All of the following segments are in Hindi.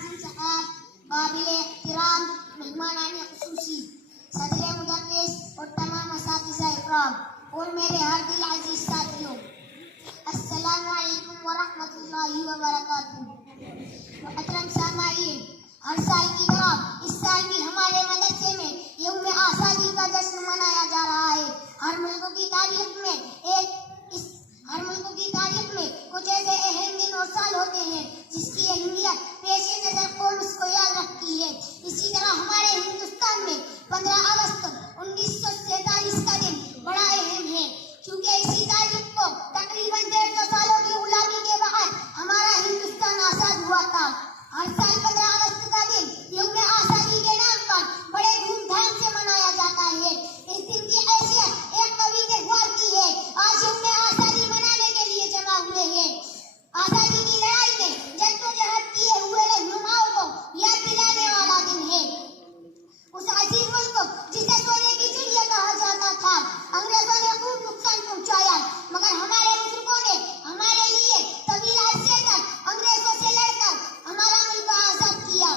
नाज़िम साहब, काबिल एहतराम मेहमानान खुसूसी, सदर मुदर्रिस और तमाम असातिज़ा इकराम और मेरे हर दिल अजीज साथियों, अस्सलामु अलैकुम व रहमतुल्लाहि व बरकातुहू। मुहतरम सामाईन, हर साल की तरह इस साल भी हमारे मदरसे में यौम आज़ादी का जश्न मनाया जा रहा है। हर मुल्क की तारीख में कुछ ऐसे अहम दिन और साल होते हैं जिसकी अहमियत पेश नजर कौम उसको याद रखती है। इसी तरह हमारे हिंदुस्तान में 15 अगस्त 1947 का दिन बड़ा अहम है, क्योंकि इसी तारीख को तकरीबन 150 सालों की गुलामी के बाद हमारा हिंदुस्तान आजाद हुआ था। हर साल 15 अगस्त का दिन यौम आज़ादी के नाम पर बड़े धूमधाम से मनाया जाता है। इस दिन की हैसियत एक कवि के गौर की है। आज यौम आज़ादी मनाने के लिए जमा हुए हैं। आज़ादी की लड़ाई में जद्दोजहद किए हुए रहनुमाओं को याद दिलाने वाला दिन है। उस अजीम मुल्क को जिसे सोने की चिड़िया कहा जाता था, अंग्रेजों ने खूब नुकसान पहुंचाया, मगर हमारे बुजुर्गों ने हमारे लिए तवील अरसे तक अंग्रेजों से लड़कर हमारा मुल्क आजाद किया।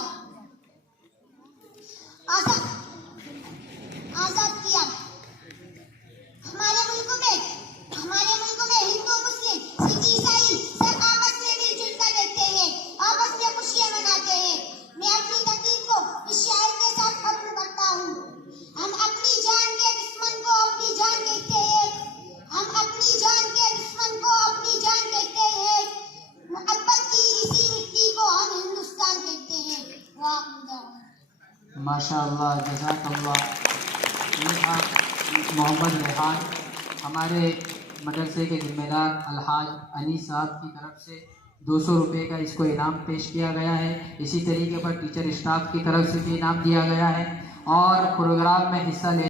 हमारे मुल्क में हिंदू मुस्लिम सिख ईसाई सब आपस में मिलजुल कर रहते हैं, आपस में खुशियां मनाते हैं। मैं अपनी तकरीर को इस शायर के साथ खत्म करता हूँ। हम अपनी जान के दुश्मन को अपनी जान कहते हैं, हम अपनी जान के दुश्मन को अपनी जान कहते हैं, मोहब्बत की इसी मिट्टी को हम हिंदुस्तान कहते हैं। वाह माशाअल्लाह, जज़ाकल्लाह। ये था मोहम्मद रेहान, हमारे मदरसे के ज़िम्मेदार अलहाज अनीस साहब की तरफ से 200 रुपये का इसको इनाम पेश किया गया है। इसी तरीके पर टीचर स्टाफ की तरफ से भी इनाम दिया गया है और प्रोग्राम में हिस्सा ले